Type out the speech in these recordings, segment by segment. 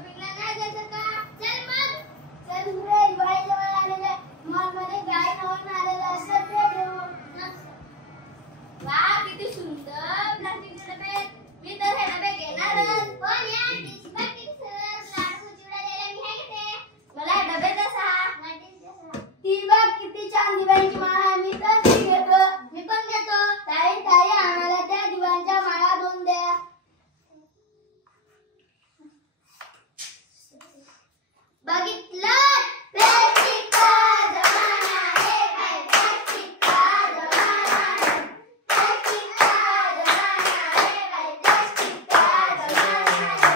शॉपिंगला नाही जायचं का? चल मग. चल रे, दिवाळी जवळ आलेलं आहे. मॉलमध्ये काय नवीन आलेलं असेल ते घेऊ. वाह, किती सुंदर प्लास्टिकचे डबे. मी तर हे डबे घेणारच. पण या डिस्प्ले किसर लाडू चिवडा द्यायला मी हे घेते. मला हे डबे द्या 6. ती बघ किती छान दिव्यांची माळा आहे. मी तर ती घेतो. मी पण घेतो. ताई ताई आम्हाला त्या दिव्यांच्या माळा 2 द्या. बघितलं, प्लास्टिकचा जमाना आहे बाई, प्लास्टिकचा जमाना आहे. प्लास्टिकचा जमाना आहे बाई, प्लास्टिकचा जमाना आहे.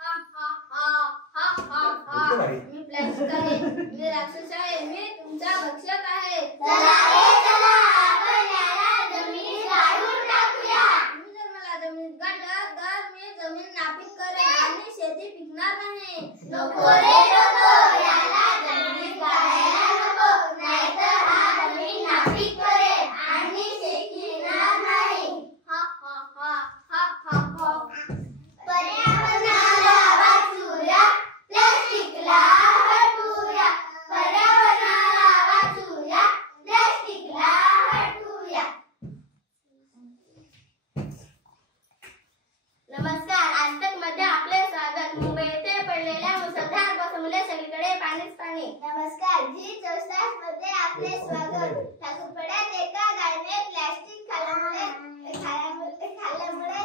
हा हा हा हा हा हा. मी प्लास्टिक आहे, मी राक्षस आहे, मी तुमचा भक्षक आहे. चला रे चला, आपण याला जमिनीत गाडून टाकूया. तुम्ही जर मला जमिनीत गाडलं तर मी जमीन नापीक करेन आणि शेती पिकणार नाही. नको रे नको, याला जमिनीत गाडायला नको, नाहीतर हा जमीन नापीक करेल आणि शेती पिकणार नाही. हा हा हा हा हा हा. पर्यावरणाला वाचूया, प्लास्टिकला हटवूया. पर्यावरणाला वाचूया, प्लास्टिकला हटवूया. नमस्कार, आजतक मध्ये आपले स्वागत. मुंबई येथे पडलेल्या मुसळधार पावसामुळे सगळीकडे पाणीच पाणी. नमस्कार, जी 24 मध्ये आपले स्वागत. ठाकूरपड्यात एका गायीने प्लास्टिक खाल्ल्यामुळे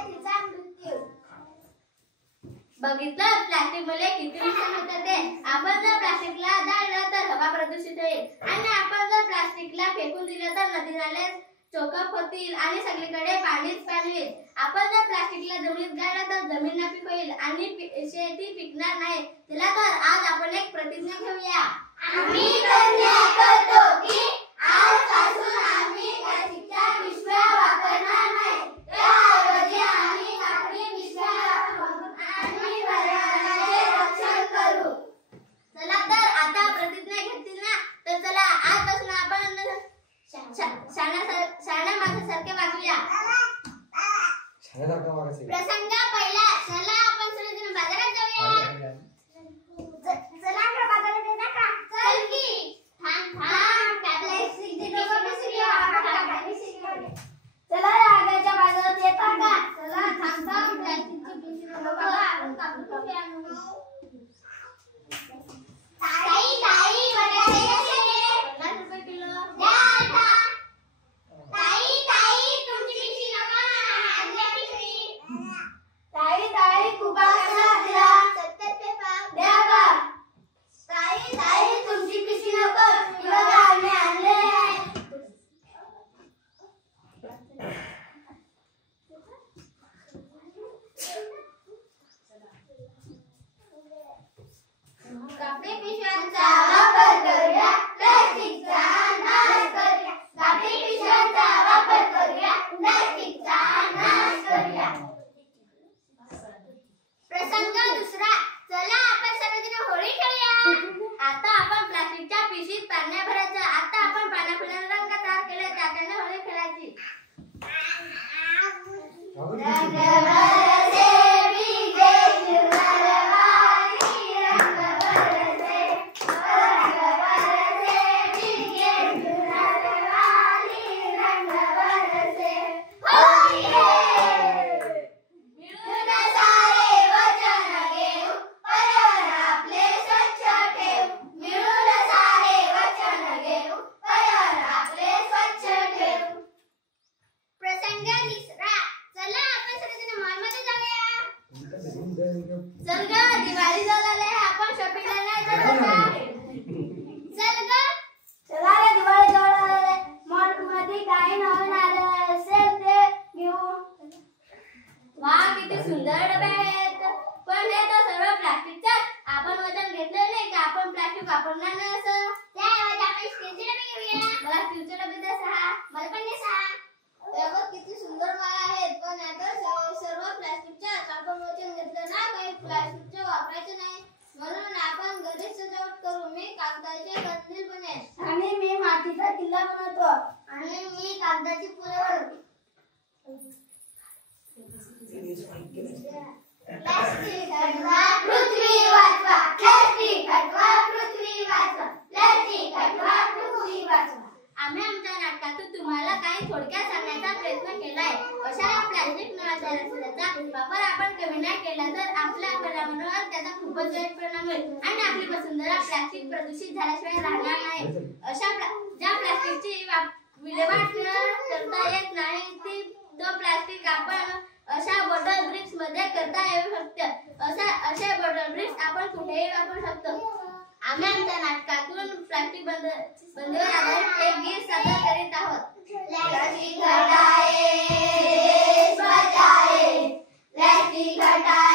तिचा मृत्यू. बघितलं, प्लास्टिक मुळे किती नुकसान होतं ते. आपण जर प्लास्टिकला जाळलं तर हवा प्रदूषित होईल आणि आपण जर प्लास्टिकला फेकून दिलं तर नदी नाले चोकअप होतील आणि सगळीकडे पाणीच पाणी होईल. आपण जर प्लास्टिकला जमिनीत गाडलं तर जमीन नापीक होईल आणि शेती पिकणार नाही. चला तर आज आपण एक प्रतिज्ञा घेऊया. आम्ही प्रतिज्ञा करतो की आजपासून आम्ही प्लास्टिकच्या पिशव्या वापरणार नाही. त्याऐवजी आम्ही कापडी पिशव्या वापरून आणि पर्यावरणाचे रक्षण करू. चला तर आता प्रतिज्ञा घेतली ना, तर चला आजपासून आपण शाळा माझ्यासारखे वागूया. प्रसंग पहिला, चला आपण सर्वजण बाजारात जाऊया. चला का बाजारात येता का? चल की. थांब थांब, प्लास्टिकची पिशवी विसरूया. चला आगाच्या बाजारात येता का? चला थांब थांब, प्लास्टिकची पिशवी बघा, आपण कापडी पिशवी आणू. ताई ताई, बटाटे कसे? 50 रुपये किलो. द्या आता. ताई ताई, तुमची पिशवी नको ना, आणल्या पिशवी. ताई ताई, कुबाचा द्या. 70 रुपये पाव. द्या बा. ताई ताई, तुमची पिशवी नको, बघा आम्ही आणले आहे. कापडी पिशव्यांचा वापर करूया, प्लास्टिकचा नाश करूया. कापडी पिशव्यांचा वापर करूया, प्लास्टिकचा नाश करूया. प्रसंग दुसरा, चला आपण सर्वजण होळी खेळूया. आता आपण प्लास्टिकच्या पिशवीत पाण्या भरायचं. आता आपण पाण्याफुलाला रंग तयार केले, त्याच्याने होळी खेळायची. रंग बरसे भिगे झुमरवाली, रंग बरसे, रंग बरसे भिगे झुमरवाली, रंग बरसे. होळी है. मिळून सारे वचन घेऊ, पर्यावरण आपले स्वच्छ ठेवू. मिळून सारे वचन घेऊ, पर्यावरण आपले स्वच्छ ठेवू. प्रसंग तिसरा, चला आपण सर्वजण मॉलमध्ये जाऊया. चल ग, दिवाळी जवळ आली, आपण शॉपिंगला नाही जाणार का? चल ग. चला रे, दिवाळी जवळ आली, मॉलमध्ये काही नवीन आलं असेल ते घेऊ. वाह, किती सुंदर डबे आहेत. पण हे तर सर्व प्लास्टिकचे. आपण वजन घेतले नाही का? आपण प्लास्टिक वापरणार नाही असं. त्याऐवजी आपण स्टीलचे डबे घेऊया. मला स्टीलचे डबे द्या 6. मला पण द्या 6. त्यावर किती सुंदर माळा आहेत. पण आता सर्व प्लास्टिकच्या. आपण वचन घेतलं ना, काही प्लास्टिकचे वापरायचे नाही. म्हणून आपण घरी सजावट करू. मी कागदाचे कंदील बनेन आणि मी मातीचा किल्ला बनवतो आणि मी कागदाची फुले बनवतो. प्लास्टिक पृथ्वीवर आपण कमी नाही केला तर आपल्या पर्यावरणावर त्याचा खूपच वाईट परिणाम होईल आणि आपली वसुंधरा प्लास्टिक प्रदूषित झाल्याशिवाय राहणार नाही. ज्या प्लास्टिकची विल्हेवाट करता येत नाही तो प्लास्टिक आपण अशा बॉटल ब्रिक्स मध्ये करता येऊ शकते. अशा बॉटल ब्रिक्स आपण कुठेही वापरू शकतो. आम्ही आमच्या नाटकातून प्लास्टिक बंदीवर आधारित एक गीत सादर करीत आहोत. प्लास्टिक हटाए देश बचाए, प्लास्टिक हटाए